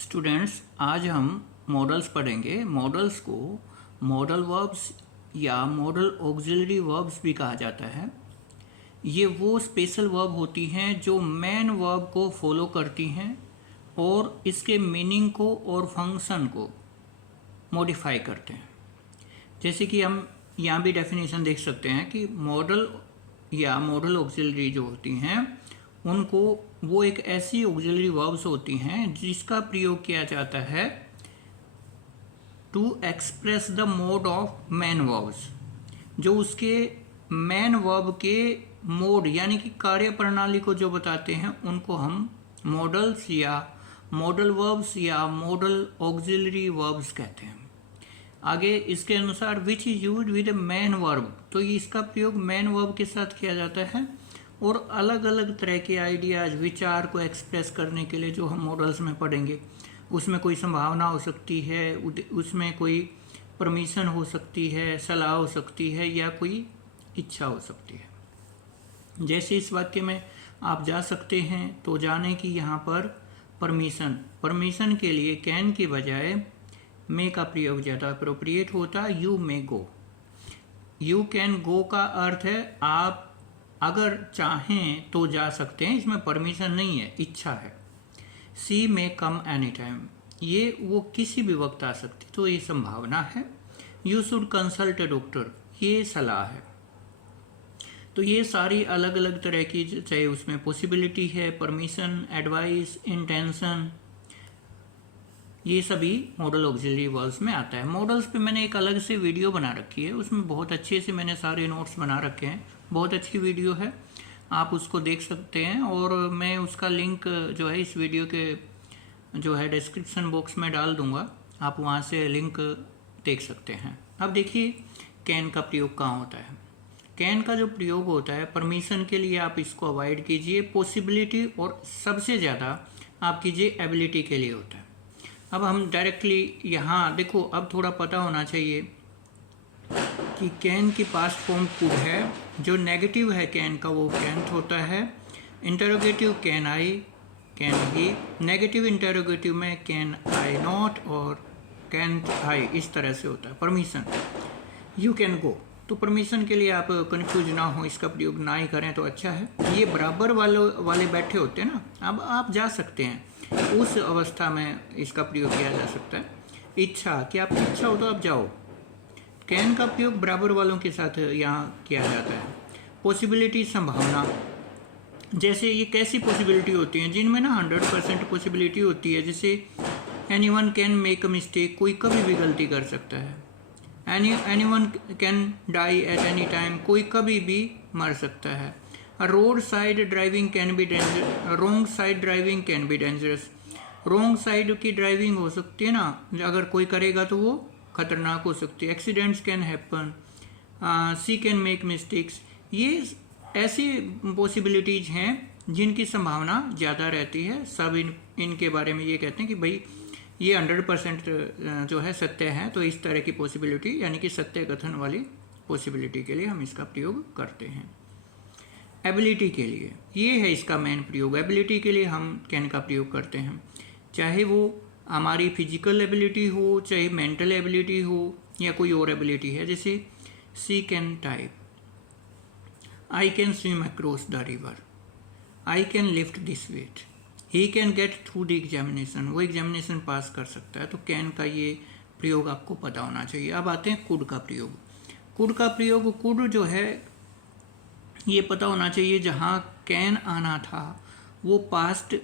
Students, आज हम models पढ़ेंगे। मॉडल्स को मॉडल वर्ब्स या मॉडल ऑक्सिलरी वर्ब्स भी कहा जाता है। ये वो स्पेशल वर्ब होती हैं जो मेन वर्ब को फॉलो करती हैं और इसके मीनिंग को और फंक्शन को मॉडिफाई करते हैं। जैसे कि हम यहाँ भी डेफिनेशन देख सकते हैं कि मॉडल या मॉडल ऑक्सिलरी जो होती हैं उनको वो एक ऐसी ऑक्सिलरी वर्ब्स होती हैं जिसका प्रयोग किया जाता है to express the mode of main verbs. जो उसके मेन वर्ब के मोड यानी कि कार्य प्रणाली को जो बताते हैं उनको हम मॉडल्स या मॉडल वर्ब्स या मॉडल ऑक्सिलरी वर्ब्स कहते हैं। आगे इसके अनुसार which is use with main verb, तो ये इसका प्रयोग मेन वर्ब के साथ किया जाता है और अलग अलग तरह के आइडियाज विचार को एक्सप्रेस करने के लिए जो हम मॉडल्स में पढ़ेंगे उसमें कोई संभावना हो सकती है, उसमें कोई परमिशन हो सकती है, सलाह हो सकती है या कोई इच्छा हो सकती है। जैसे इस वाक्य में आप जा सकते हैं तो जाने की यहाँ पर परमिशन के लिए कैन की बजाय मे का प्रयोग ज़्यादा अप्रोप्रिएट होता। You may go, you can go का अर्थ है आप अगर चाहें तो जा सकते हैं, इसमें परमिशन नहीं है, इच्छा है। सी मे कम एनी टाइम, ये वो किसी भी वक्त आ सकती, तो ये संभावना है। You should consult A doctor, ये सलाह है। तो ये सारी अलग अलग तरह की, चाहे उसमें पॉसिबिलिटी है, परमिशन, एडवाइस, इंटेंशन, ये सभी मॉडल ऑक्सिलरी वर्ब्स में आता है। मॉडल्स पे मैंने एक अलग से वीडियो बना रखी है, उसमें बहुत अच्छे से मैंने सारे नोट्स बना रखे हैं। बहुत अच्छी वीडियो है, आप उसको देख सकते हैं और मैं उसका लिंक जो है इस वीडियो के जो है डिस्क्रिप्शन बॉक्स में डाल दूंगा, आप वहाँ से लिंक देख सकते हैं। अब देखिए कैन का प्रयोग कहाँ होता है। कैन का जो प्रयोग होता है परमिशन के लिए आप इसको अवॉइड कीजिए, पॉसिबिलिटी और सबसे ज़्यादा आप कीजिए एबिलिटी के लिए होता है। अब हम डायरेक्टली यहाँ देखो, अब थोड़ा पता होना चाहिए कि कैन की पास्ट फॉर्म कुड है, जो नेगेटिव है कैन का वो कैंट होता है। Interrogative can I, can he. Negative interrogative में कैन आई नॉट और कैंट आई, इस तरह से होता है। परमिशन यू कैन गो, तो परमिशन के लिए आप कंफ्यूज ना हो, इसका प्रयोग ना ही करें तो अच्छा है। ये बराबर वाले बैठे होते हैं ना, अब आप जा सकते हैं, उस अवस्था में इसका प्रयोग किया जा सकता है। इच्छा, कि आपकी इच्छा हो तो आप जाओ, कैन का प्रयोग बराबर वालों के साथ यहाँ किया जाता है। पॉसिबिलिटी, संभावना, जैसे ये कैसी पॉसिबिलिटी होती हैं जिनमें ना 100% पॉसिबिलिटी होती है। जैसे anyone can make a mistake, कोई कभी भी गलती कर सकता है। Anyone can die at any time, कोई कभी भी मर सकता है। Road side driving can be dangerous, wrong side driving can be dangerous, wrong side की ड्राइविंग हो सकती है ना, अगर कोई करेगा तो वो खतरनाक हो सकती है। Accidents can happen, she can make mistakes, ये ऐसी पॉसिबिलिटीज हैं जिनकी संभावना ज़्यादा रहती है। सब इनके बारे में ये कहते हैं कि भाई ये 100% जो है सत्य है, तो इस तरह की पॉसिबिलिटी यानी कि सत्य कथन वाली पॉसिबिलिटी के लिए हम इसका प्रयोग करते हैं। एबिलिटी के लिए, ये है इसका मेन प्रयोग। एबिलिटी के लिए हम कैन का प्रयोग करते हैं, चाहे वो हमारी फिजिकल एबिलिटी हो, चाहे मेंटल एबिलिटी हो या कोई और एबिलिटी है। जैसे she can type, I can swim across the river, I can lift this weight, he can get through the examination, वो एग्जामिनेशन पास कर सकता है। तो कैन का ये प्रयोग आपको पता होना चाहिए। अब आते हैं कुड का प्रयोग। कुड का प्रयोग, कुड जो है ये पता होना चाहिए, जहाँ कैन आना था वो पास्ट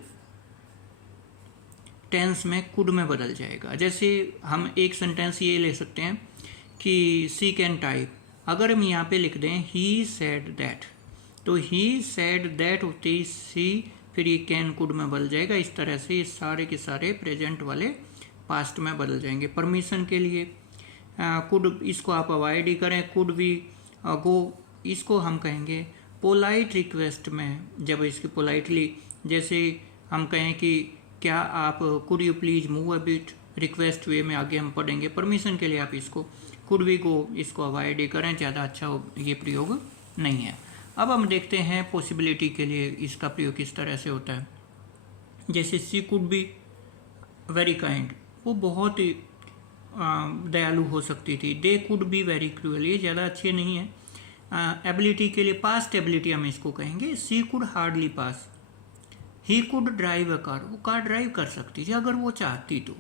टेंस में कुड में बदल जाएगा। जैसे हम एक सेंटेंस ये ले सकते हैं कि सी कैन टाइप, अगर हम यहाँ पे लिख दें ही सेड दैट, तो ही सेड दैट होते ही सी, फिर ये कैन कुड में बदल जाएगा। इस तरह से ये सारे के सारे प्रेजेंट वाले पास्ट में बदल जाएंगे। परमिशन के लिए कुड, इसको आप अवॉइड ही करें। कुड भी गो, इसको हम कहेंगे पोलाइट रिक्वेस्ट में, जब इसकी पोलाइटली, जैसे हम कहें कि क्या आप could you please move a bit, request way में आगे हम पढ़ेंगे। परमिशन के लिए आप इसको कुड वी गो, इसको अवॉइड ही करें, ज़्यादा अच्छा ये प्रयोग नहीं है। अब हम देखते हैं पॉसिबिलिटी के लिए इसका प्रयोग किस तरह से होता है। जैसे सी कुड बी वेरी काइंड, वो बहुत ही दयालु हो सकती थी। They could be very cruel, ये ज़्यादा अच्छे नहीं है। एबिलिटी के लिए पास्ट एबिलिटी हम इसको कहेंगे। She could hardly pass, he could drive a car, वो कार ड्राइव कर सकती थी अगर वो चाहती तो।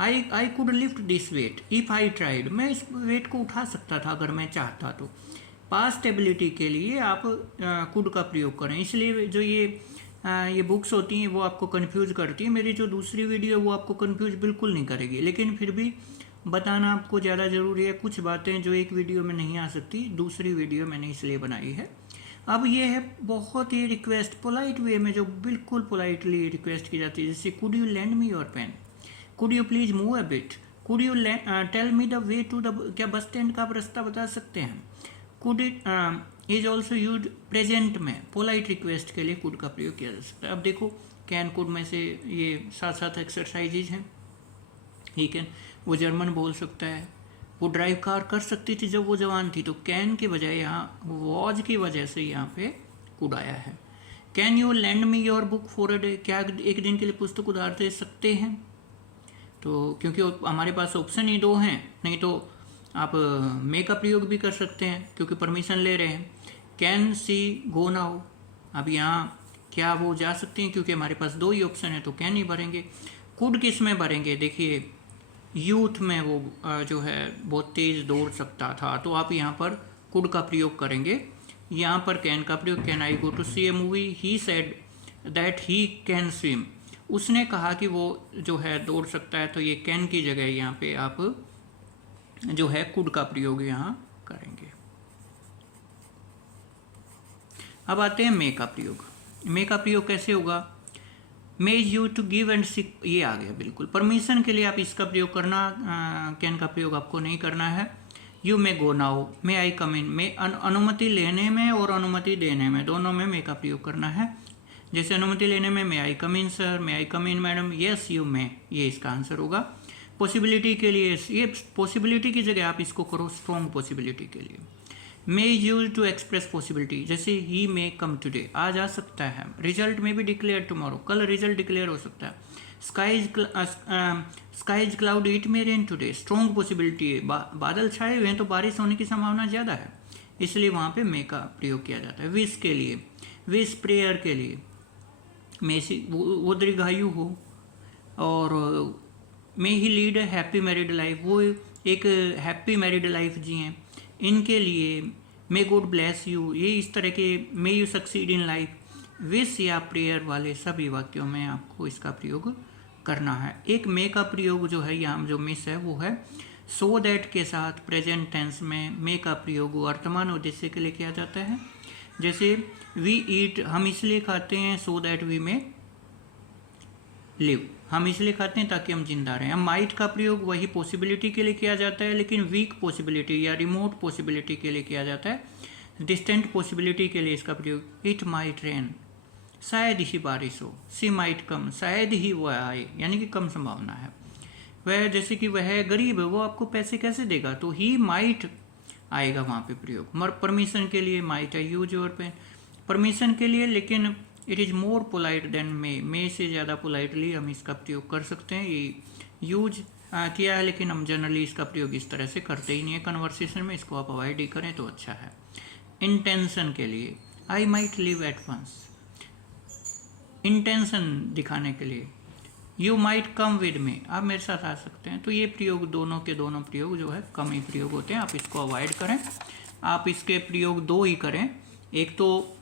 I could lift this weight if I tried, मैं इस वेट को उठा सकता था अगर मैं चाहता तो। पास्ट एबिलिटी के लिए आप कुड का प्रयोग करें। इसलिए जो ये बुक्स होती हैं वो आपको कंफ्यूज करती है। मेरी जो दूसरी वीडियो है वो आपको कंफ्यूज बिल्कुल नहीं करेगी, लेकिन फिर भी बताना आपको ज़्यादा ज़रूरी है। कुछ बातें जो एक वीडियो में नहीं आ सकती, दूसरी वीडियो मैंने इसलिए बनाई है। अब ये है बहुत ही रिक्वेस्ट, पोलाइट वे में जो बिल्कुल पोलाइटली रिक्वेस्ट की जाती है, जैसे could you lend me your pen, could you please move a bit, could you tell me the way to the, क्या बस स्टैंड का आप रास्ता बता सकते हैं। Could it is also use present में, पोलाइट रिक्वेस्ट के लिए कुड का प्रयोग किया जा सकता है। अब देखो कैन कुड में से ये 7 एक्सरसाइजेज हैं। ठीक है, वो जर्मन बोल सकता है, वो ड्राइव कार कर सकती थी जब वो जवान थी, तो कैन के बजाय यहाँ वॉज की वजह से यहाँ पे कुड आया है। Can you lend me your book for a day, क्या एक दिन के लिए पुस्तक उधार दे सकते हैं। तो क्योंकि हमारे पास ऑप्शन ही 2 हैं, नहीं तो आप मे का प्रयोग भी कर सकते हैं क्योंकि परमिशन ले रहे हैं। कैन सी गो नाउ, अब यहाँ क्या वो जा सकते हैं, क्योंकि हमारे पास 2 ही ऑप्शन है तो कैन ही भरेंगे। कुड किस में भरेंगे, देखिए यूथ में वो जो है बहुत तेज़ दौड़ सकता था, तो आप यहाँ पर कुड का प्रयोग करेंगे। यहाँ पर कैन का प्रयोग, can I go to see a movie, he said that he can swim, उसने कहा कि वो जो है दौड़ सकता है, तो ये कैन की जगह यहाँ पे आप जो है कुड का प्रयोग यहाँ करेंगे। अब आते हैं मे का प्रयोग। मे का प्रयोग कैसे होगा, may you to give and seek, ये आ गया बिल्कुल। परमिशन के लिए आप इसका प्रयोग करना, कैन का प्रयोग आपको नहीं करना है। You may go now, may I come इन, मे अनुमति लेने में और अनुमति देने में दोनों में मे का प्रयोग करना है। जैसे अनुमति लेने में may I come in sir, may I come in madam, yes you may, ये इसका आंसर होगा। पॉसिबिलिटी के लिए, ये पॉसिबिलिटी की जगह आप इसको करो स्ट्रॉन्ग पॉसिबिलिटी के लिए। May use to express possibility, जैसे ही मे कम टुडे, आज आ सकता है। रिजल्ट में भी डिक्लेयर टुमारो, कल रिजल्ट डिक्लेयर हो सकता है। Skies cloud, it may rain today, strong possibility है, बादल छाए हुए हैं तो बारिश होने की संभावना ज़्यादा है, इसलिए वहाँ पे मे का प्रयोग किया जाता है। विश के लिए, विश प्रेयर के लिए मे से वो दीर्घायु हो, और may he lead a happy married life, वो एक हैप्पी मैरिड लाइफ जिए, इनके लिए मे गॉड ब्लेस यू, ये इस तरह के may you succeed in life. Wish या प्रेयर वाले सभी वाक्यों में आपको इसका प्रयोग करना है। एक मे का प्रयोग जो है यहाँ जो मिस है वो है सो दैट के साथ प्रेजेंट टेंस में मे का प्रयोग वर्तमान उद्देश्य के लिए किया जाता है। जैसे वी ईट, हम इसलिए खाते हैं so that we may live, हम इसलिए खाते हैं ताकि हम जिंदा रहें। हम माइट का प्रयोग वही पॉसिबिलिटी के लिए किया जाता है, लेकिन वीक पॉसिबिलिटी या रिमोट पॉसिबिलिटी के लिए किया जाता है। डिस्टेंट पॉसिबिलिटी के लिए इसका प्रयोग इट माइट रेन, शायद ही बारिश हो। सी माइट कम, शायद ही वह आए, यानी कि कम संभावना है। वह, जैसे कि वह गरीब है, वो आपको पैसे कैसे देगा, तो ही माइट आएगा वहाँ पे प्रयोग। परमिशन के लिए might I use your pen, permission के लिए, लेकिन it is more polite than may से ज़्यादा पोलाइटली हम इसका प्रयोग कर सकते हैं। ये यूज किया है, लेकिन हम जनरली इसका प्रयोग इस तरह से करते ही नहीं है कन्वर्सेशन में, इसको आप अवॉइड ही करें तो अच्छा है। इंटेंशन के लिए I might live at once, intention दिखाने के लिए you might come with me, आप मेरे साथ आ सकते हैं। तो ये प्रयोग दोनों के दोनों प्रयोग जो है कम ही प्रयोग होते हैं, आप इसको अवॉइड करें। आप इसके प्रयोग 2 ही करें, एक तो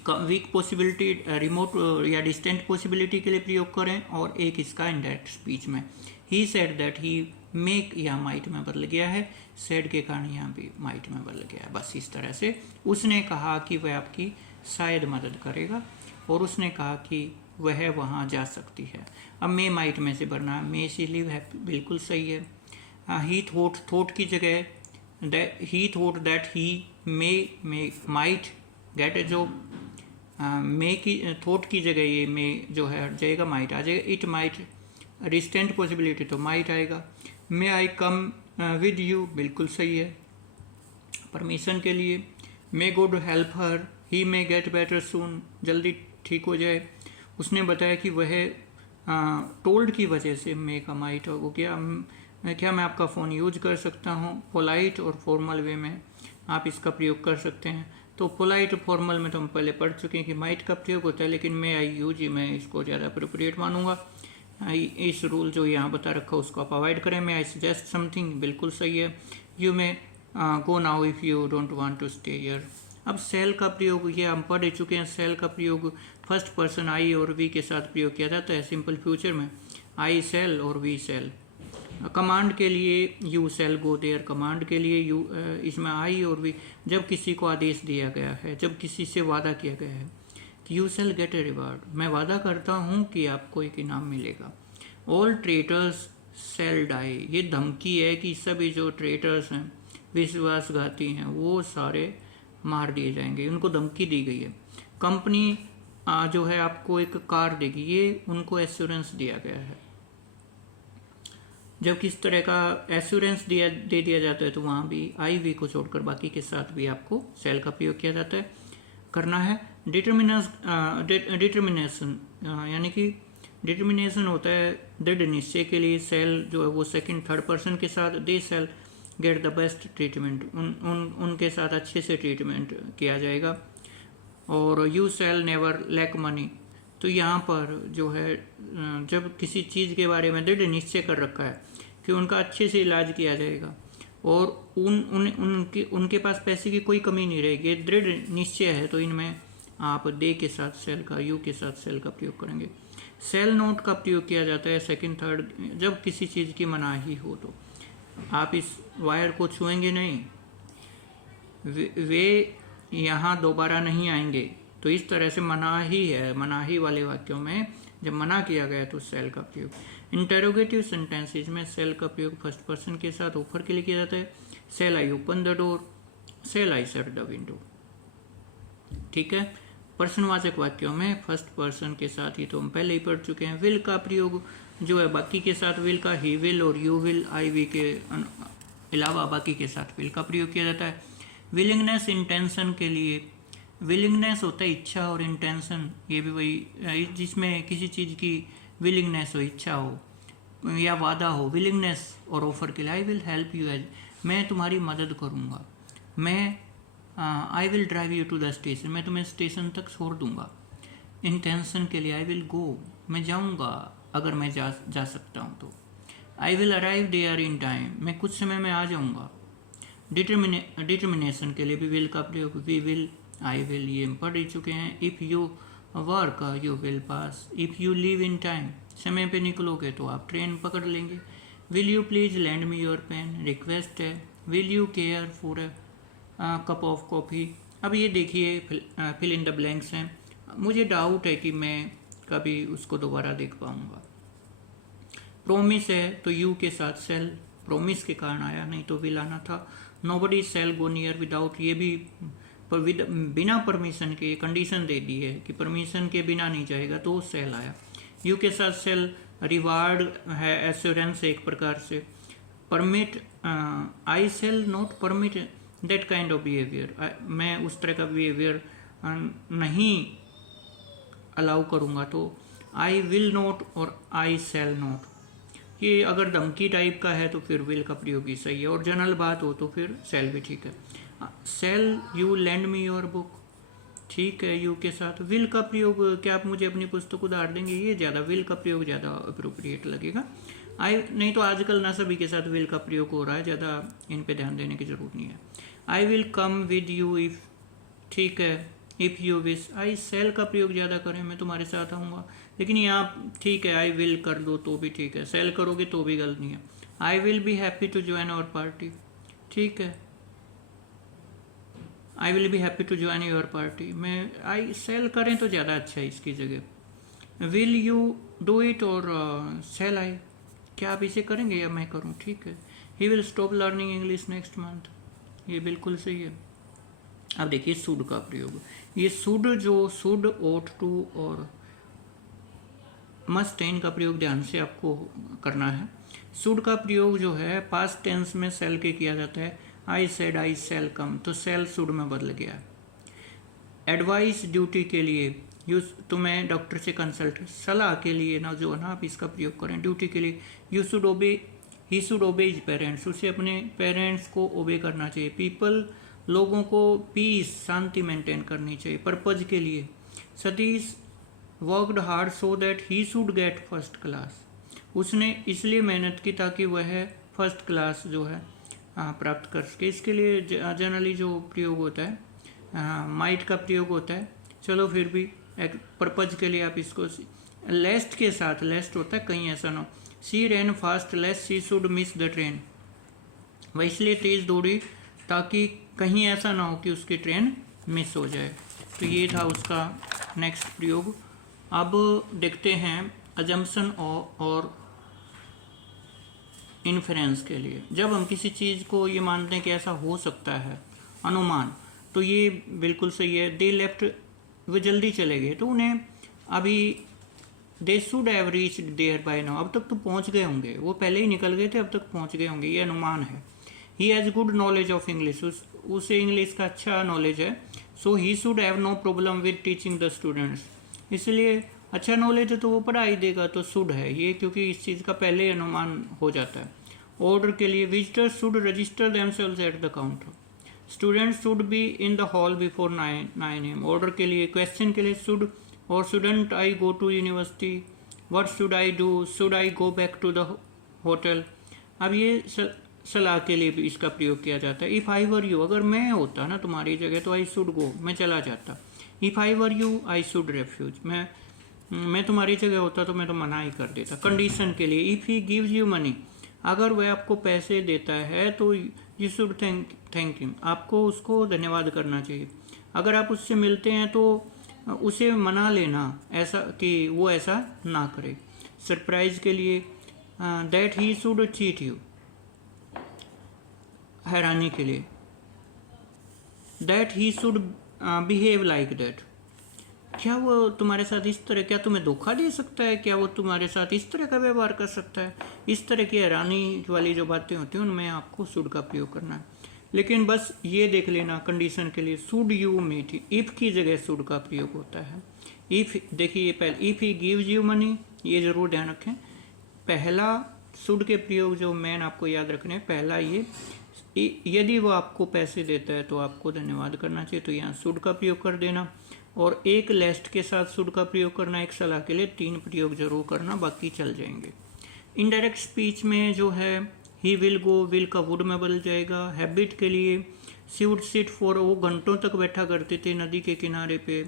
वीक पॉसिबिलिटी रिमोट या डिस्टेंट पॉसिबिलिटी के लिए प्रयोग करें, और एक इसका इनडायरेक्ट स्पीच में। ही सेड दैट, ही मेक यहाँ माइट में बदल गया है, सेड के कारण यहाँ भी माइट में बदल गया है। बस इस तरह से उसने कहा कि वह आपकी शायद मदद करेगा, और उसने कहा कि वह वहाँ जा सकती है। अब मे माइट में से भरना, मे से लिव है, बिल्कुल सही है। ही थोट की जगह he thought that he may might get a job, may की थोट की जगह ये मे जो है हट जाएगा, माइट आ जाएगा। इट माइट, डिस्टेंट पॉसिबिलिटी तो माइट आएगा। मे आई कम विद यू, बिल्कुल सही है। परमिशन के लिए मे गॉड हेल्प हर, ही मे गेट बेटर सून, जल्दी ठीक हो जाए। उसने बताया कि वह टोल्ड की वजह से मेक अ माइट हो गया, क्या मैं आपका फ़ोन यूज कर सकता हूँ। पोलाइट और फॉर्मल वे में आप इसका प्रयोग कर सकते हैं। तो पोलाइट और फॉर्मल में तो हम पहले पढ़ चुके हैं कि माइट का प्रयोग होता है, लेकिन मैं आई यूज ही मैं इसको ज़्यादा अप्रोप्रिएट मानूंगा। इस रूल जो यहाँ बता रखा उसको आप अवॉइड करें। मैं आई सजेस्ट समथिंग बिल्कुल सही है। You may go now if you don't want to stay here. अब सेल का प्रयोग ये हम पढ़ चुके हैं। सेल का प्रयोग फर्स्ट पर्सन आई और वी के साथ प्रयोग किया जाता है सिंपल फ्यूचर में, आई सेल और वी सेल। कमांड के लिए you shall go there, command के लिए यू, इसमें आई और वी जब किसी को आदेश दिया गया है, जब किसी से वादा किया गया है कि you shall get a reward, मैं वादा करता हूँ कि आपको एक इनाम मिलेगा। ऑल ट्रेटर्स सेल डाई, ये धमकी है कि सभी जो ट्रेटर्स हैं, विश्वासघाती हैं, वो सारे मार दिए जाएंगे, उनको धमकी दी गई है। कंपनी जो है आपको एक कार देगी, ये उनको एश्योरेंस दिया गया है। जब किस तरह का एश्योरेंस दे दिया जाता है तो वहाँ भी आई वी को छोड़कर बाकी के साथ भी आपको सेल का प्रयोग किया जाता है, करना है। डिटर्मिनेशन यानी कि डिटर्मिनेशन होता है दृढ़ निश्चय के लिए। सेल जो है वो सेकंड थर्ड पर्सन के साथ, they shall get the best treatment, उनके साथ अच्छे से ट्रीटमेंट किया जाएगा। और you shall never lack money, तो यहाँ पर जो है जब किसी चीज़ के बारे में दृढ़ निश्चय कर रखा है कि उनका अच्छे से इलाज किया जाएगा और उनके पास पैसे की कोई कमी नहीं रहेगी, दृढ़ निश्चय है, तो इनमें आप दे के साथ सेल का, यू के साथ सेल का प्रयोग करेंगे। सेल नोट का प्रयोग किया जाता है सेकंड थर्ड, जब किसी चीज़ की मनाही हो तो आप इस वायर को छुएंगे नहीं, वे यहाँ दोबारा नहीं आएंगे। तो इस तरह से मनाही है, मनाही वाले वाक्यों में जब मना किया गया तो सेल का प्रयोग। इंटेरोगेटिव सेंटेंसेज में सेल का प्रयोग फर्स्ट पर्सन के साथ ऑफर के लिए किया जाता है। Shall I open the door, shall I shut the window, ठीक है। प्रश्नवाचक वाक्यों में फर्स्ट पर्सन के साथ ही तो हम पहले ही पढ़ चुके हैं। विल का प्रयोग जो है बाकी के साथ विल का, ही विल और यू विल, आई वी के अलावा बाकी के साथ विल का प्रयोग किया जाता है। विलिंगनेस इंटेंशन के लिए, विलिंगनेस होता है इच्छा और इंटेंशन ये भी वही, जिसमें किसी चीज़ की विलिंगनेस हो, इच्छा हो या वादा हो। विलिंगनेस और ऑफर के लिए I will help you as, मैं तुम्हारी मदद करूँगा। मैं I will drive you to the station, मैं तुम्हें स्टेशन तक छोड़ दूंगा। इंटेंशन के लिए आई विल गो, मैं जाऊँगा अगर मैं जा सकता हूँ तो। I will arrive there in time, मैं कुछ समय में आ जाऊँगा। डिटर्मिनेशन के लिए भी विल का प्रयोग, वी विल, आई विल, ये हम पढ़ चुके हैं। If you work you will pass, if you leave in time, समय पे निकलोगे तो आप ट्रेन पकड़ लेंगे। Will you please lend me your pen, request है। Will you care for a cup of coffee. अब ये देखिए फिल इन द ब्लैंक्स हैं। मुझे डाउट है कि मैं कभी उसको दोबारा देख पाऊँगा। प्रोमिस है तो यू के साथ सेल, प्रोमिस के कारण आया, नहीं तो विल आना था। Nobody shall go near without, ये भी बिना परमिशन के कंडीशन दे दी है कि परमिशन के बिना नहीं जाएगा तो सेल आया। यू के साथ सेल रिवार्ड है, एश्योरेंस है एक प्रकार से। Permit, I shall not permit that kind of behaviour, मैं उस तरह का बिहेवियर नहीं अलाउ करूँगा, तो आई विल नॉट और आई सेल नॉट। ये अगर धमकी टाइप का है तो फिर विल का प्रयोग ही सही है, और जनरल बात हो तो फिर सेल भी ठीक है। Shall you lend me your book, ठीक है, यू के साथ। विल का प्रयोग, क्या आप मुझे अपनी पुस्तक उधार देंगे, ये ज़्यादा विल का प्रयोग ज़्यादा अप्रोप्रिएट लगेगा। आई नहीं तो आजकल ना सभी के साथ विल का प्रयोग हो रहा है, ज़्यादा इन पे ध्यान देने की ज़रूरत नहीं है। I will come with you if, ठीक है, if you wish. I shall का प्रयोग ज़्यादा करें, मैं तुम्हारे साथ आऊँगा, लेकिन यहाँ ठीक है आई विल कर दो तो भी ठीक है, सेल करोगे तो भी गलत नहीं है। I will be happy to join our party, ठीक है, I will be happy to join your party. मैं आई सेल करें तो ज़्यादा अच्छा है इसकी जगह। विल यू डू इट और सेल आई, क्या आप इसे करेंगे या मैं करूँ, ठीक है। He will stop learning English next month, ये बिल्कुल सही है। अब देखिए शुड का प्रयोग, ये शुड जो शुड, ought टू और मस्ट का प्रयोग ध्यान से आपको करना है। शुड का प्रयोग जो है पास्ट टेंस में सेल के किया जाता है। आई सेड आई सेल कम, तो सेल शुड में बदल गया। एडवाइस ड्यूटी के लिए तुम्हें डॉक्टर से कंसल्ट, सलाह के लिए ना जो है ना आप इसका प्रयोग करें। ड्यूटी के लिए ही शुड ओबे हिज पेरेंट्स, उसे अपने पेरेंट्स को ओबे करना चाहिए। पीपल, लोगों को पीस, शांति मेंटेन करनी चाहिए। पर्पज के लिए Satish worked hard so that he should get first class, उसने इसलिए मेहनत की ताकि वह फर्स्ट क्लास जो है प्राप्त कर सके। इसके लिए जनरली जो प्रयोग होता है माइट का प्रयोग होता है। चलो फिर भी एक पर्पज के लिए आप इसको लेस्ट के साथ, लेस्ट होता है कहीं ऐसा ना हो। She rain fast लेस्ट she should miss the train, वह इसलिए तेज दौड़ी ताकि कहीं ऐसा ना हो कि उसकी ट्रेन मिस हो जाए। तो ये था उसका नेक्स्ट प्रयोग। अब देखते हैं अजम्पशन और इन्फ्रेंस के लिए। जब हम किसी चीज़ को ये मानते हैं कि ऐसा हो सकता है, अनुमान, तो ये बिल्कुल सही है। दे लेफ्ट, वे जल्दी चले गए, तो उन्हें अभी they should have reach there by now, अब तक तो पहुंच गए होंगे, वो पहले ही निकल गए थे, अब तक पहुंच गए होंगे, ये अनुमान है। He has good knowledge of English, उसे इंग्लिश का अच्छा नॉलेज है। So he should have no problem with teaching the students, इसलिए अच्छा नॉलेज है तो वो पढ़ाई देगा, तो शुड है ये, क्योंकि इस चीज़ का पहले अनुमान हो जाता है। ऑर्डर के लिए visitors should register themselves at the counter, students should be in the hall before 9 AM। Order के लिए, क्वेश्चन के लिए शुड और shouldn't I go to university, what should I do, should I go back to the hotel. अब ये सलाह के लिए भी इसका प्रयोग किया जाता है। इफ़ आई वर यू, अगर मैं होता ना तुम्हारी जगह तो आई शुड गो, मैं चला जाता। If I were you I should refuge, मैं तुम्हारी जगह होता तो मैं तो मना ही कर देता। कंडीशन के लिए, if he gives you money, अगर वह आपको पैसे देता है तो यू शुड थैंक हिम, आपको उसको धन्यवाद करना चाहिए। अगर आप उससे मिलते हैं तो उसे मना लेना ऐसा कि वो ऐसा ना करे। सरप्राइज के लिए that he should cheat you, हैरानी के लिए that he should behave like that, क्या वो तुम्हारे साथ इस तरह, क्या तुम्हें धोखा दे सकता है, क्या वो तुम्हारे साथ इस तरह का व्यवहार कर सकता है। इस तरह की हैरानी वाली जो बातें होती हैं उनमें आपको शुड का प्रयोग करना है। लेकिन बस ये देख लेना कंडीशन के लिए शुड यू मीट, इफ़ की जगह शुड का प्रयोग होता है। इफ़ देखिए पहले if he gives you money, ये ज़रूर ध्यान रखें। पहला शुड के प्रयोग जो मेन आपको याद रखने हैं, पहला ये, यदि वो आपको पैसे देता है तो आपको धन्यवाद करना चाहिए, तो यहाँ शुड का प्रयोग कर देना। और एक लेस्ट के साथ शुड का प्रयोग करना, एक सलाह के लिए 3 प्रयोग जरूर करना, बाकी चल जाएंगे। इनडायरेक्ट स्पीच में जो है ही विल गो, विल का वुड में बदल जाएगा। हैबिट के लिए शी वुड सिट फॉर, वो घंटों तक बैठा करते थे नदी के किनारे पे।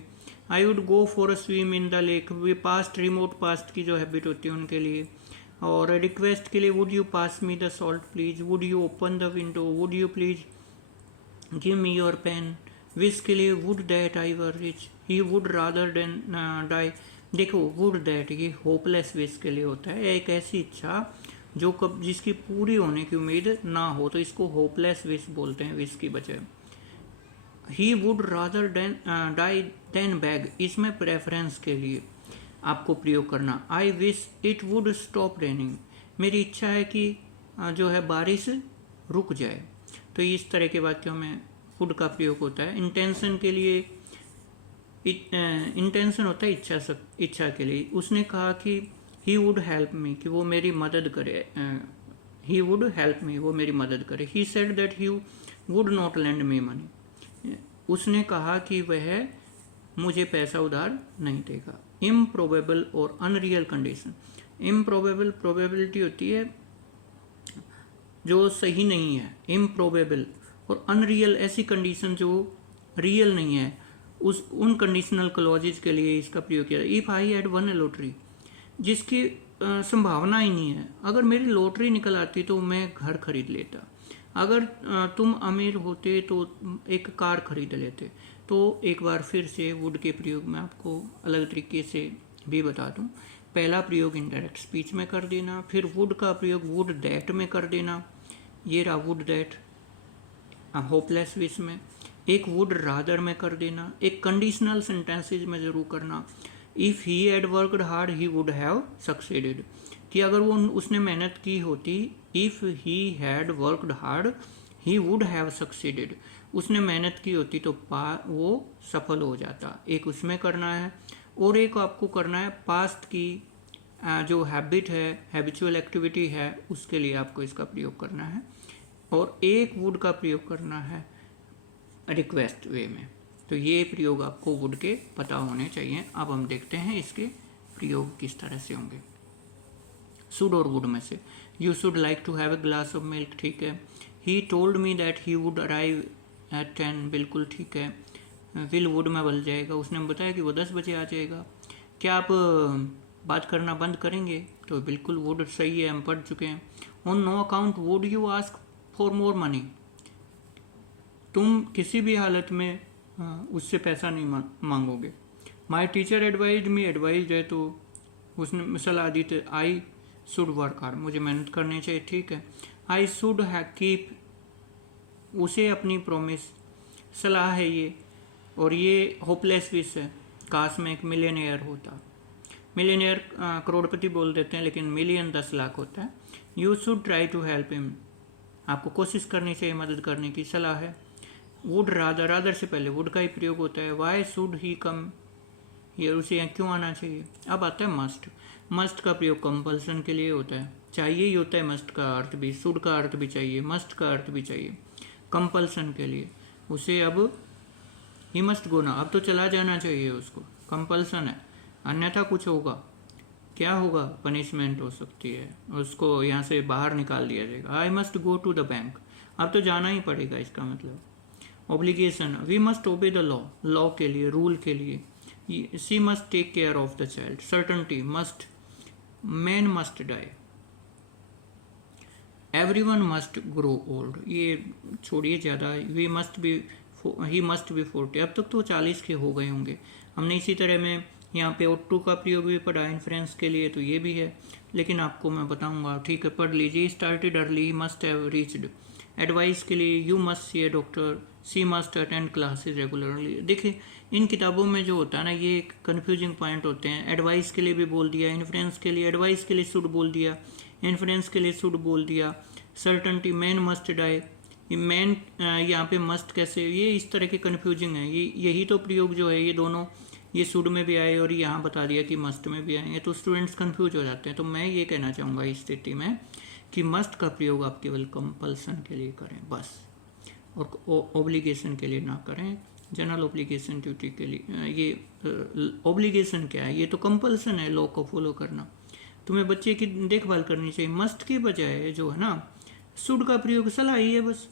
I would go for a swim in the lake, way past, remote past की जो हैबिट होती है उनके लिए। और रिक्वेस्ट के लिए would you pass me the salt please, would you open the window, would you please give me your pen. Wish के लिए would that I were rich, he would rather than die. देखो would that ये hopeless wish के लिए होता है, एक ऐसी इच्छा जो कब जिसकी पूरी होने की उम्मीद ना हो, तो इसको होपलेस विश बोलते हैं विश की बजाय। He would rather than die than beg, इसमें प्रेफरेंस के लिए आपको प्रयोग करना। I wish it would stop raining, मेरी इच्छा है कि जो है बारिश रुक जाए। तो इस तरह के वाक्यों में वुड का प्रयोग होता है। इंटेंशन के लिए, इंटेंशन होता है इच्छा के लिए। उसने कहा कि ही वुड हेल्प मी, कि वो मेरी मदद करे, ही वुड हेल्प मी, वो मेरी मदद करे। ही said that he would not lend me money, उसने कहा कि वह मुझे पैसा उधार नहीं देगा। इम्प्रोबेबल और अनरियल कंडीशन, इम्प्रोबेबल प्रोबेबिलिटी होती है जो सही नहीं है, इम्प्रोबेबल, और अनरियल ऐसी कंडीशन जो रियल नहीं है, उन कंडीशनल क्लॉजेज के लिए इसका प्रयोग किया। If I had one A lottery, जिसकी संभावना ही नहीं है, अगर मेरी लॉटरी निकल आती तो मैं घर खरीद लेता, अगर तुम अमीर होते तो एक कार खरीद लेते। तो एक बार फिर से वुड के प्रयोग में आपको अलग तरीके से भी बता दूं। पहला प्रयोग इनडायरेक्ट स्पीच में कर देना, फिर वुड का प्रयोग वुड दैट में कर देना, ये रहा वुड दैट होपलेस विश में। एक वुड रादर में कर देना, एक कंडीशनल सेंटेंसेज में जरूर करना। If he had worked hard he would have succeeded, कि अगर वो उसने मेहनत की होती, if he had worked hard he would have succeeded, उसने मेहनत की होती तो वो सफल हो जाता, एक उसमें करना है। और एक आपको करना है पास्ट की जो हैबिट है, हैबिचुअल एक्टिविटी है, उसके लिए आपको इसका प्रयोग करना है, और एक वुड का प्रयोग करना है रिक्वेस्ट वे में। तो ये प्रयोग आपको वुड के पता होने चाहिए। अब हम देखते हैं इसके प्रयोग किस तरह से होंगे। शुड और वुड में से you should like to have a glass of milk, ठीक है। He told me that he would arrive at 10, बिल्कुल ठीक है। विल वुड में बदल जाएगा, उसने बताया कि वो 10 बजे आ जाएगा। क्या आप बात करना बंद करेंगे? तो बिल्कुल वुड सही है, हम पढ़ चुके हैं। On no account would you ask for more money, तुम किसी भी हालत में उससे पैसा नहीं मांगोगे। My teacher advise me, advise है तो उसने सलाह दी थी। आई शुड वर्क हार्ड, मुझे मेहनत करनी चाहिए, ठीक है। आई शुड कीप, उसे अपनी प्रॉमिस, सलाह है ये, और ये होपलेस विश है। काश में एक मिलियनेयर होता। मिलियनेयर करोड़पति बोल देते हैं, लेकिन मिलियन 10 लाख होता है। You should try to help him, आपको कोशिश करनी चाहिए मदद करने की, सलाह है। वुड रादर, रादर से पहले वुड का ही प्रयोग होता है। वाई शुड ही कम, ये उसे यहाँ क्यों आना चाहिए। अब आता है मस्ट। मस्ट का प्रयोग कंपल्सन के लिए होता है, चाहिए ही होता है। मस्ट का अर्थ भी, शुड का अर्थ भी चाहिए, मस्ट का अर्थ भी चाहिए। कंपल्सन के लिए उसे अब ही मस्ट गो ना, अब तो चला जाना चाहिए उसको, कंपल्सन है, अन्यथा कुछ होगा। क्या होगा? पनिशमेंट हो सकती है, उसको यहाँ से बाहर निकाल दिया जाएगा। I must go to the bank, अब तो जाना ही पड़ेगा, इसका मतलब। Obligation, we must obey the law, law के लिए, रूल के लिए। She must take care of the child. Certainty, must, man must die. Everyone must grow old, ये छोड़िए ज़्यादा। We must be, he must be 40, अब तक तो 40 के हो गए होंगे। हमने इसी तरह में यहाँ पे ought to का प्रयोग भी पढ़ा इन्फ्रेंस के लिए, तो ये भी है, लेकिन आपको मैं बताऊंगा, ठीक है, पढ़ लीजिए। Started early, must have reached. Advice के लिए you must see a doctor, she must attend classes regularly. देखिए इन किताबों में जो होता है ना, ये कन्फ्यूजिंग पॉइंट होते हैं। एडवाइस के लिए भी बोल दिया, इन्फ्रेंस के लिए, एडवाइस के लिए शुड बोल दिया, इन्फ्रेंस के लिए शुड बोल दिया। Certainty, man must die, man यहाँ पे मस्ट कैसे, ये इस तरह के कन्फ्यूजिंग है। ये यही तो प्रयोग जो है, ये दोनों, ये शुड में भी आए और यहाँ बता दिया कि मस्ट में भी आएंगे, तो स्टूडेंट्स कंफ्यूज हो जाते हैं। तो मैं ये कहना चाहूँगा इस स्थिति में कि मस्ट का प्रयोग आप केवल कंपल्सन के लिए करें बस, और ऑब्लिगेशन के लिए ना करें। जनरल ऑब्लिगेशन ड्यूटी के लिए, ये ऑब्लिगेशन क्या है, ये तो कंपल्सन है लॉ को फॉलो करना। तुम्हें बच्चे की देखभाल करनी चाहिए। मस्ट के बजाय जो है ना, शुड का प्रयोग सलाह ही है बस।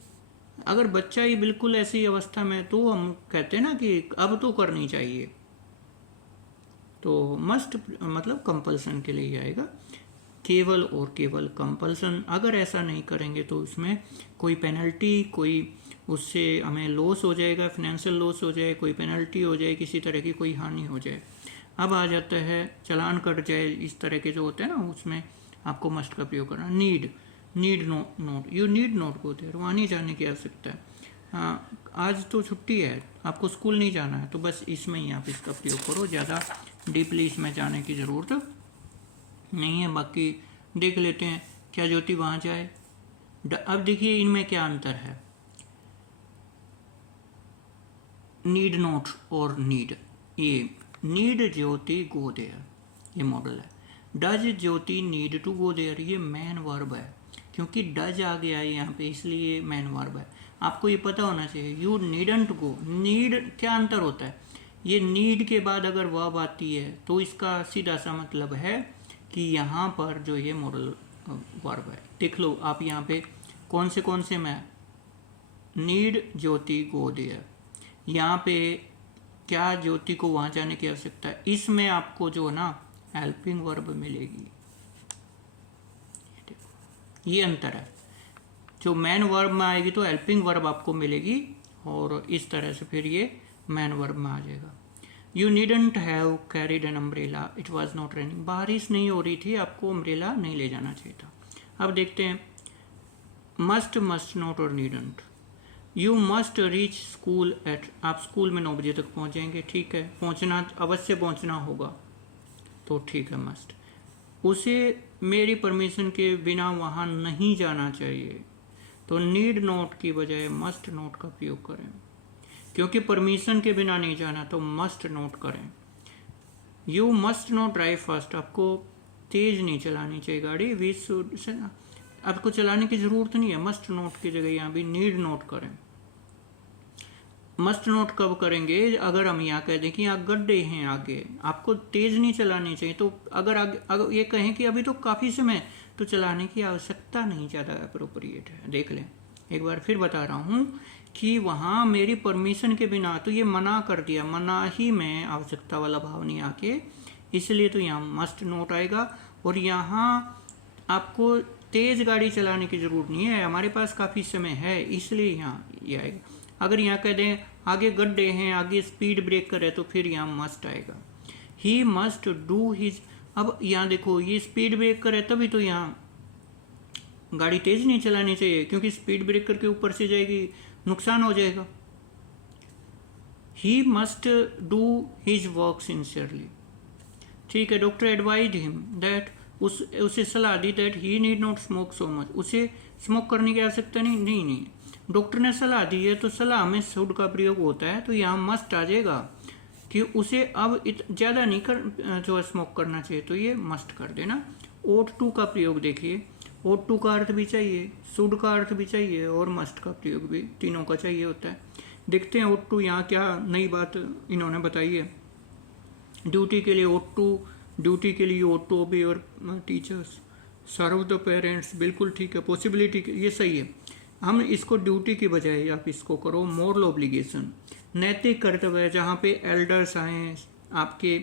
अगर बच्चा ही बिल्कुल ऐसी अवस्था में, तो हम कहते हैं ना कि अब तो करनी चाहिए, तो मस्ट मतलब कंपल्सन के लिए ही आएगा, केवल और केवल कंपल्सन। अगर ऐसा नहीं करेंगे तो उसमें कोई पेनल्टी, कोई उससे हमें लॉस हो जाएगा, फाइनेंशियल लॉस हो जाए, कोई पेनल्टी हो जाए, किसी तरह की कोई हानि हो जाए। अब आ जाता है चालान कट जाए, इस तरह के जो होते हैं ना, उसमें आपको मस्ट का प्रयोग करना। Need, need not, you need not go there, वहाँ नहीं जाने की आवश्यकता है। हाँ, आज तो छुट्टी है, आपको स्कूल नहीं जाना है, तो बस इसमें ही आप इसका प्रयोग करो, ज़्यादा डीपली इसमें जाने की ज़रूरत नहीं है। बाकी देख लेते हैं, क्या ज्योति वहाँ जाए। अब देखिए इनमें क्या अंतर है, नीड नोट और नीड। ये नीड ज्योति गो देयर, ये मॉडल है। Does Jyoti need to go there, ये मैन वर्ब है, क्योंकि डज आ गया है यहाँ पे, इसलिए मैन वर्ब है। आपको ये पता होना चाहिए। यू नीडंट गो, नीड क्या अंतर होता है, ये नीड के बाद अगर वर्ब आती है तो इसका सीधा सा मतलब है कि यहाँ पर जो ये मॉडल वर्ब है। देख लो आप यहाँ पे कौन से में, नीड ज्योति गो देयर, यहाँ पे क्या ज्योति को वहाँ जाने की आवश्यकता है, इसमें आपको जो ना हेल्पिंग वर्ब मिलेगी। ये अंतर है, जो मैन वर्ब में आएगी तो हेल्पिंग वर्ब आपको मिलेगी, और इस तरह से फिर ये मैन वर्ब में आ जाएगा। You needn't have carried an umbrella, it was not raining, बारिश नहीं हो रही थी, आपको अम्ब्रेला नहीं ले जाना चाहिए था। अब देखते हैं मस्ट, मस्ट नॉट और needn't. You must reach school eight, आप स्कूल में 9 बजे तक पहुँचेंगे, ठीक है, पहुँचना, अवश्य पहुँचना होगा, तो ठीक है मस्ट। उसे मेरी परमिशन के बिना वहाँ नहीं जाना चाहिए, तो नीड नोट की बजाय मस्ट नोट का प्रयोग करें, क्योंकि परमिशन के बिना नहीं जाना तो मस्ट नोट करें। You must not drive fast, आपको तेज नहीं चलानी चाहिए गाड़ी। वी शुड, आपको चलाने की ज़रूरत नहीं है, मस्ट नोट की जगह यहाँ भी नीड नोट करें। मस्ट नोट कब करेंगे, अगर हम यहाँ कह दें कि यहाँ गड्ढे हैं आगे, आपको तेज़ नहीं चलानी चाहिए। तो अगर ये कहें कि अभी तो काफ़ी समय, तो चलाने की आवश्यकता नहीं ज़्यादा अप्रोप्रिएट है। देख लें, एक बार फिर बता रहा हूँ कि वहाँ मेरी परमिशन के बिना, तो ये मना कर दिया, मना ही में आवश्यकता वाला भाव नहीं आके, इसलिए तो यहाँ मस्ट नोट आएगा। और यहाँ आपको तेज़ गाड़ी चलाने की ज़रूरत नहीं है, हमारे पास काफ़ी समय है, इसलिए यहाँ ये आएगा। अगर यहाँ कह दें आगे गड्ढे हैं, आगे स्पीड ब्रेकर है, तो फिर यहाँ मस्ट आएगा। ही मस्ट डू हिज, अब यहाँ देखो ये स्पीड ब्रेकर है, तभी तो यहाँ गाड़ी तेज नहीं चलानी चाहिए, क्योंकि स्पीड ब्रेकर के ऊपर से जाएगी, नुकसान हो जाएगा। He must do his work sincerely, ठीक है। डॉक्टर एडवाइज हिम दैट, उसे सलाह दी that he need not smoke so much, उसे स्मोक करने की आवश्यकता नहीं। डॉक्टर ने सलाह दी है, तो सलाह में शुड का प्रयोग होता है, तो यहाँ मस्ट आ जाएगा कि उसे अब ज़्यादा नहीं जो स्मोक करना चाहिए, तो ये मस्ट कर देना। ought to का प्रयोग देखिए, ought to का अर्थ भी चाहिए, शुड का अर्थ भी चाहिए, और मस्ट का प्रयोग भी, तीनों का चाहिए होता है। देखते हैं ought to यहाँ क्या नई बात इन्होंने बताई है। ड्यूटी के लिए ought to, ड्यूटी के लिए ought to obey your teachers, serve the parents, बिल्कुल ठीक है। पॉसिबिलिटी ये सही है, हम इसको ड्यूटी की बजाय आप इसको करो मॉरल ऑब्लिगेशन, नैतिक कर्तव्य। जहाँ पे एल्डर्स आएँ, आपके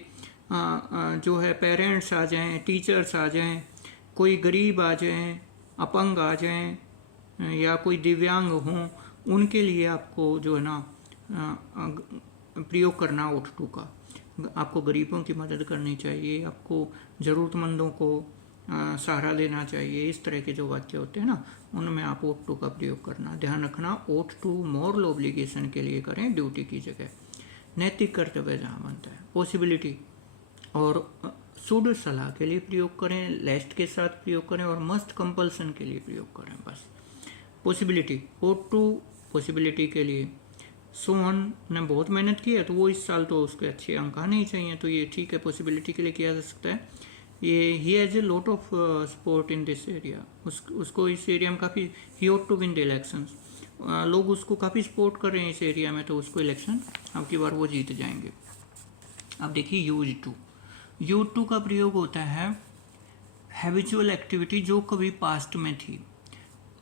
जो है पेरेंट्स आ जाएं, टीचर्स आ जाएं, कोई गरीब आ जाएं, अपंग आ जाएं, या कोई दिव्यांग हों, उनके लिए आपको जो है ना प्रयोग करना ought to का। आपको गरीबों की मदद करनी चाहिए, आपको ज़रूरतमंदों को सहारा देना चाहिए, इस तरह के जो वाक्य होते हैं ना, उनमें आप ought to का प्रयोग करना। ध्यान रखना, ought to मॉरल ऑब्लिगेशन के लिए करें ड्यूटी की जगह, नैतिक कर्तव्य जहाँ बनता है। पॉसिबिलिटी और शुड सलाह के लिए प्रयोग करें, लेस्ट के साथ प्रयोग करें, और मस्ट कंपल्सन के लिए प्रयोग करें, बस। पॉसिबिलिटी ought to पॉसिबिलिटी के लिए, सोहन ने बहुत मेहनत की है, तो वो इस साल तो उसके अच्छे अंक आने ही चाहिए, तो ये ठीक है, पॉसिबिलिटी के लिए किया जा सकता है। ये he has a lot of support in this area, उसको इस एरिया में काफ़ी, ही ought to win the elections, लोग उसको काफ़ी सपोर्ट कर रहे हैं इस एरिया में, तो उसको इलेक्शन अब की बार वो जीत जाएंगे। अब देखिए यूज टू का प्रयोग होता है हैबिचुअल एक्टिविटी जो कभी पास्ट में थी,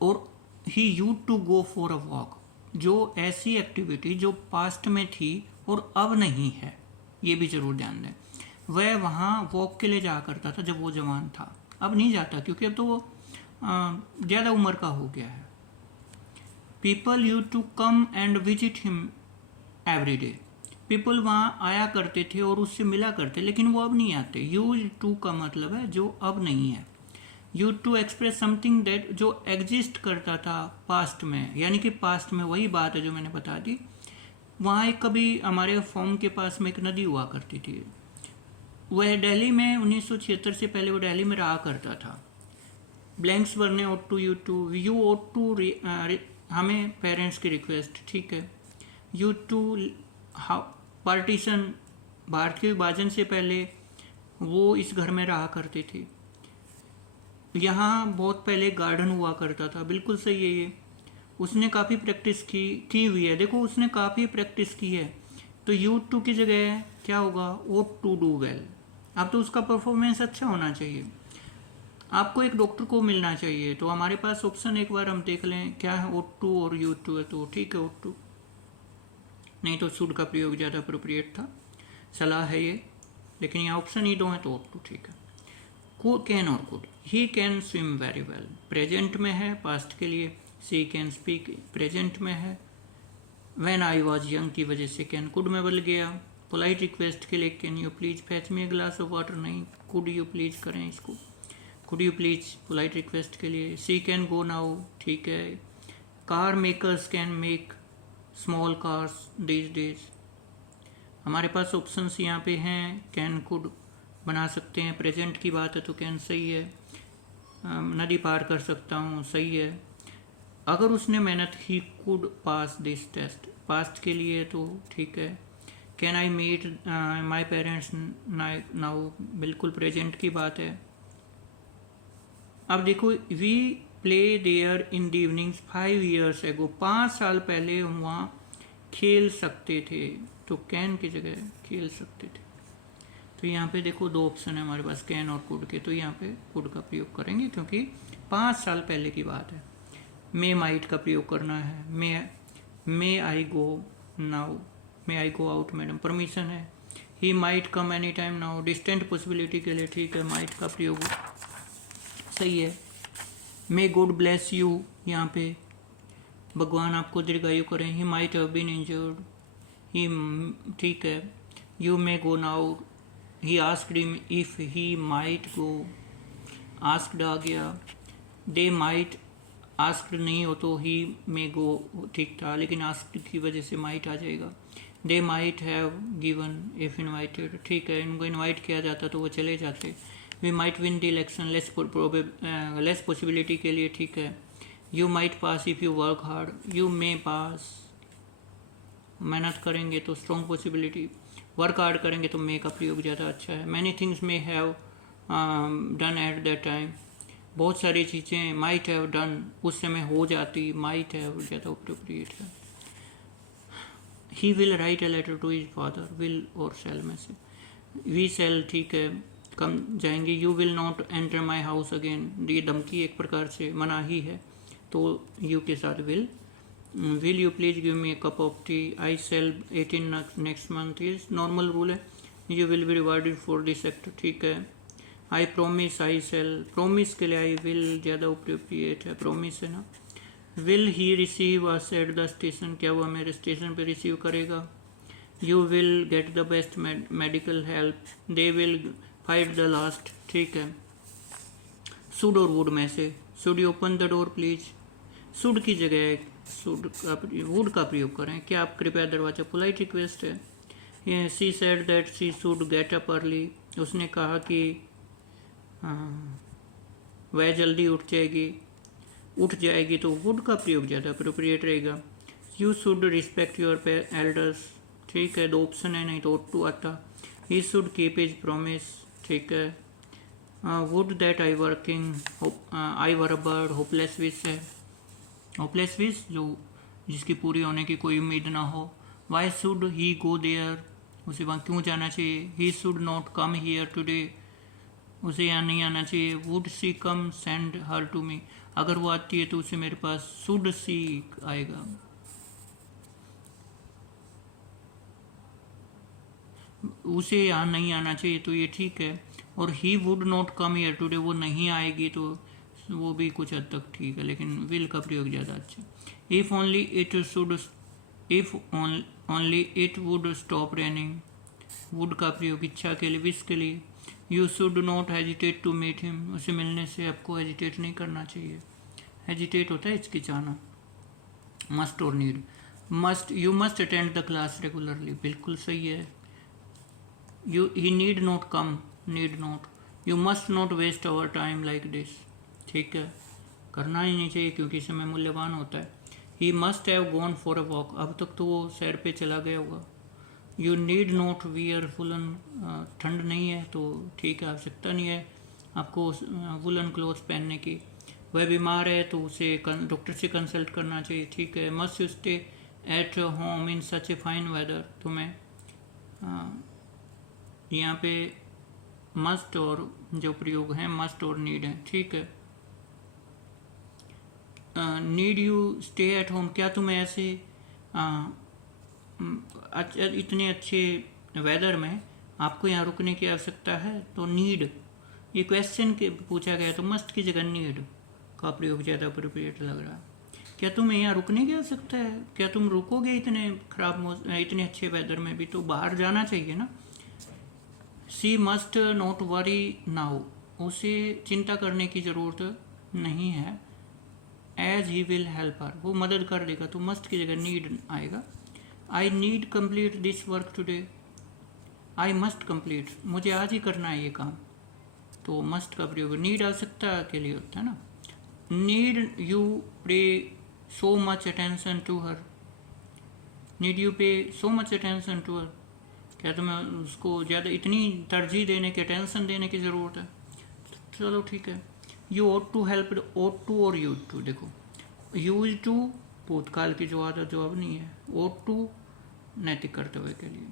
और he use to go for a walk, जो ऐसी एक्टिविटी जो पास्ट में थी और अब नहीं है, ये भी जरूर ध्यान दें। वह वहाँ वॉक के लिए जाया करता था जब वो जवान था, अब नहीं जाता क्योंकि अब तो वो ज़्यादा उम्र का हो गया है। People use to come and visit him every day, people वहाँ आया करते थे और उससे मिला करते, लेकिन वो अब नहीं आते। यूज टू का मतलब है जो अब नहीं है। Use to express something that, जो एग्जिस्ट करता था पास्ट में, यानी कि पास्ट में वही बात है जो मैंने बता दी। वहाँ एक कभी हमारे फॉर्म के पास में एक नदी हुआ करती थी, वह दिल्ली में 1976 से पहले वो दिल्ली में रहा करता था। ब्लैंक्स भरने ought to, you ought to, हमें पेरेंट्स की रिक्वेस्ट, ठीक है। यूज टू पार्टीशन, भारत के विभाजन से पहले वो इस घर में रहा करते थे। यहाँ बहुत पहले गार्डन हुआ करता था, बिल्कुल सही है ये। उसने काफ़ी प्रैक्टिस की हुई है, देखो उसने काफ़ी प्रैक्टिस की है, तो यूज टू की जगह क्या होगा, ought to do well। अब तो उसका परफॉर्मेंस अच्छा होना चाहिए। आपको एक डॉक्टर को मिलना चाहिए, तो हमारे पास ऑप्शन एक बार हम देख लें क्या है, ought to और यूज टू है, तो ठीक है ought to, नहीं तो शुड का प्रयोग ज़्यादा अप्रोप्रिएट था, सलाह है ये, लेकिन यहाँ ऑप्शन ही दो हैं तो ought to ठीक है। कैन और could, he can swim very well, present में है, पास्ट के लिए। सी कैन स्पीक, प्रेजेंट में है। व्हेन आई वॉज यंग की वजह से कैन कुड में बदल गया। पोलाइट रिक्वेस्ट के लिए can you please fetch me A glass of water, नहीं कुड यू प्लीज करें इसको, could you please polite request के लिए। सी कैन गो नाउ, ठीक है। Car makers can make small cars these days, हमारे पास ऑप्शंस यहाँ पे हैं, कैन कुड बना सकते हैं, प्रेजेंट की बात है तो कैन सही है। नदी पार कर सकता हूँ, सही है। अगर उसने मेहनत, he could pass this test, past के लिए तो ठीक है। Can I meet my parents now, बिल्कुल प्रेजेंट की बात है। अब देखो, we play there in the evenings 5 years एगो, 5 साल पहले हम वहाँ खेल सकते थे, तो कैन की जगह खेल सकते थे। तो यहाँ पे देखो 2 ऑप्शन है हमारे पास, कैन और कुड के, तो यहाँ पे कुड का प्रयोग करेंगे क्योंकि 5 साल पहले की बात है। मे माइट का प्रयोग करना है, मे आई गो नाउ, मे आई गो आउट मैडम परमिशन है। He might come any time now, distant possibility के लिए ठीक है, माइट का प्रयोग सही है। मे गॉड ब्लेस यू, यहाँ पे भगवान आपको दीर्घायु करें। He might have been injured, he ठीक है। You may go now, he asked him if he might go, asked आ गया। दे माइट, आस्क्ड नहीं हो तो ही मे गो ठीक था, लेकिन आस्क्ड की वजह से माइट आ जाएगा। They might have given if invited, ठीक है, इनको इन्वाइट किया जाता तो वो चले जाते। We might win the election, less possibility के लिए ठीक है। You might pass if you work hard, you may pass, मेहनत करेंगे तो स्ट्रॉन्ग पॉसिबिलिटी, वर्क हार्ड करेंगे तो मे का प्रयोग ज़्यादा अच्छा है। Many things may have done at that time, बहुत सारी चीज़ें माइट हैव डन उस समय हो जाती, माइट हैव ज़्यादा अप्रोप्रिएट है। He will write a letter to his father, will और सेल में से, वी सेल ठीक है, कम जाएंगे। You will not enter my house again, ये धमकी एक प्रकार से मनाही है, तो यू के साथ will you please give me a cup of tea, I shall 18 next month, is normal rule है। You will be rewarded for this act, ठीक है। I promise, I shall, promise के लिए आई विल ज़्यादा appropriate है, promise है ना। Will he receive us at the station, क्या वो हमें स्टेशन पे रिसीव करेगा। You will get the best medical help, they will fight the last, ठीक है। शुड और वुड में से, should you open the door please, should की जगह वुड का प्रयोग करें, क्या आप कृपया दरवाजा, पोलाइट रिक्वेस्ट है। She said that she should get up early, उसने कहा कि वह जल्दी उठ जाएगी, तो वुड का प्रयोग ज़्यादा अप्रोप्रिएट रहेगा। You should respect your elders, ठीक है, 2 ऑप्शन है, नहीं तो टू आता। He should keep his promise, ठीक है। Would that I were a bird, hopeless wish है, होपलेस विश जो जिसकी पूरी होने की कोई उम्मीद ना हो। Why should he go there, उसे वहाँ क्यों जाना चाहिए। He should not come here today, उसे यहाँ नहीं आना चाहिए। Would she come send her to me, अगर वो आती है तो उसे मेरे पास शुड सी आएगा। उसे यहाँ नहीं आना चाहिए तो ये ठीक है। और he would not come here today, वो नहीं आएगी तो वो भी कुछ हद तक ठीक है, लेकिन विल का प्रयोग ज़्यादा अच्छा। If only it would stop raining, would का प्रयोग इच्छा के लिए, विश के लिए। You should not hesitate to meet him, उसे मिलने से आपको हेजिटेट नहीं करना चाहिए, हेजिटेट होता है हिचकिचाना। मस्ट और need, must, you must attend the class regularly, बिल्कुल सही है। He need not come, need not. You must not waste our time like this, ठीक है, करना ही नहीं चाहिए क्योंकि समय मूल्यवान होता है। He must have gone for a walk, अब तक तो वो सैर पे चला गया होगा। You need not wear woollen, ठंड नहीं है तो ठीक है, आवश्यकता नहीं है आपको वुलन क्लोथ पहनने की। वह बीमार है तो उसे डॉक्टर से कंसल्ट करना चाहिए, ठीक है। Must you stay at home in such a fine weather, तुम्हें यहाँ पे मस्ट और जो प्रयोग है मस्ट और नीड है, ठीक है। Need you stay at home, क्या तुम्हें ऐसे इतने अच्छे वेदर में आपको यहाँ रुकने की आवश्यकता है, तो नीड, ये क्वेश्चन के पूछा गया तो मस्ट की जगह नीड का प्रयोग ज़्यादा अप्रोप्रिएट लग रहा है। क्या तुम्हें यहाँ रुकने की आवश्यकता है, क्या तुम रुकोगे इतने इतने अच्छे वेदर में भी, तो बाहर जाना चाहिए ना। She must not worry now, उसे चिंता करने की ज़रूरत नहीं है। As he will help her, वो मदद कर देगा, तो मस्ट की जगह नीड आएगा। I need complete this work today, I must complete, मुझे आज ही करना है ये काम, तो मस्ट का प्रयोग नीड आवश्यकता के लिए होता है ना। Need you pay so much attention to her, need you pay so much attention to her, क्या तुम्हें उसको ज़्यादा इतनी तरजीह देने की, टेंशन देने की ज़रूरत है? चलो ठीक है। You ought to help, ought to और यूज टू, देखो यूज टू भूतकाल की जो आदत जो अब नहीं है, ought टू नैतिक कर्तव्य के लिए।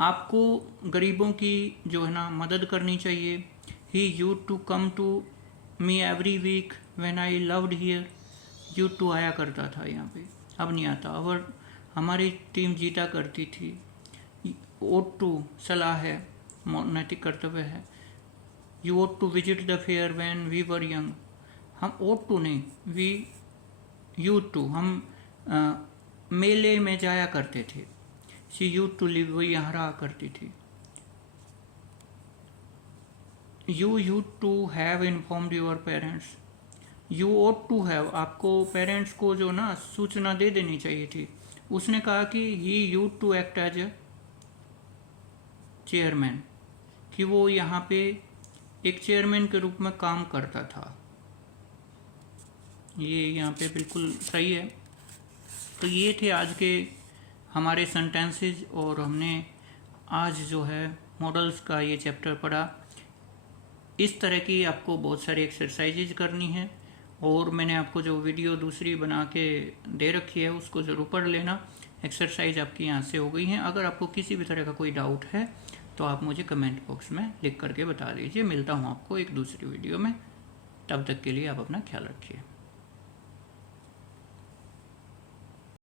आपको गरीबों की जो है ना मदद करनी चाहिए। He use to come to me every week when I lived here. Use to आया करता था यहाँ पे, अब नहीं आता। और हमारी टीम जीता करती थी। ought टू सलाह है, नैतिक कर्तव्य है। You ought to visit the fair when we were young. हम ought टू नहीं, वी यूज टू, हम मेले में जाया करते थे। शी यूज टू लिव, वो यहाँ रहा करती थी। You used to have informed your parents. You ought to have, आपको पेरेंट्स को जो ना सूचना दे देनी चाहिए थी। उसने कहा कि he use to act as a chairman, कि वो यहाँ पे एक चेयरमैन के रूप में काम करता था। ये यहाँ पे बिल्कुल सही है। तो ये थे आज के हमारे सेंटेंसेस, और हमने आज जो है मॉडल्स का ये चैप्टर पढ़ा। इस तरह की आपको बहुत सारी एक्सरसाइजेज करनी है, और मैंने आपको जो वीडियो दूसरी बना के दे रखी है उसको ज़रूर पढ़ लेना। एक्सरसाइज आपकी यहाँ से हो गई हैं। अगर आपको किसी भी तरह का कोई डाउट है तो आप मुझे कमेंट बॉक्स में लिख करके बता दीजिए। मिलता हूँ आपको एक दूसरी वीडियो में, तब तक के लिए आप अपना ख्याल रखिए।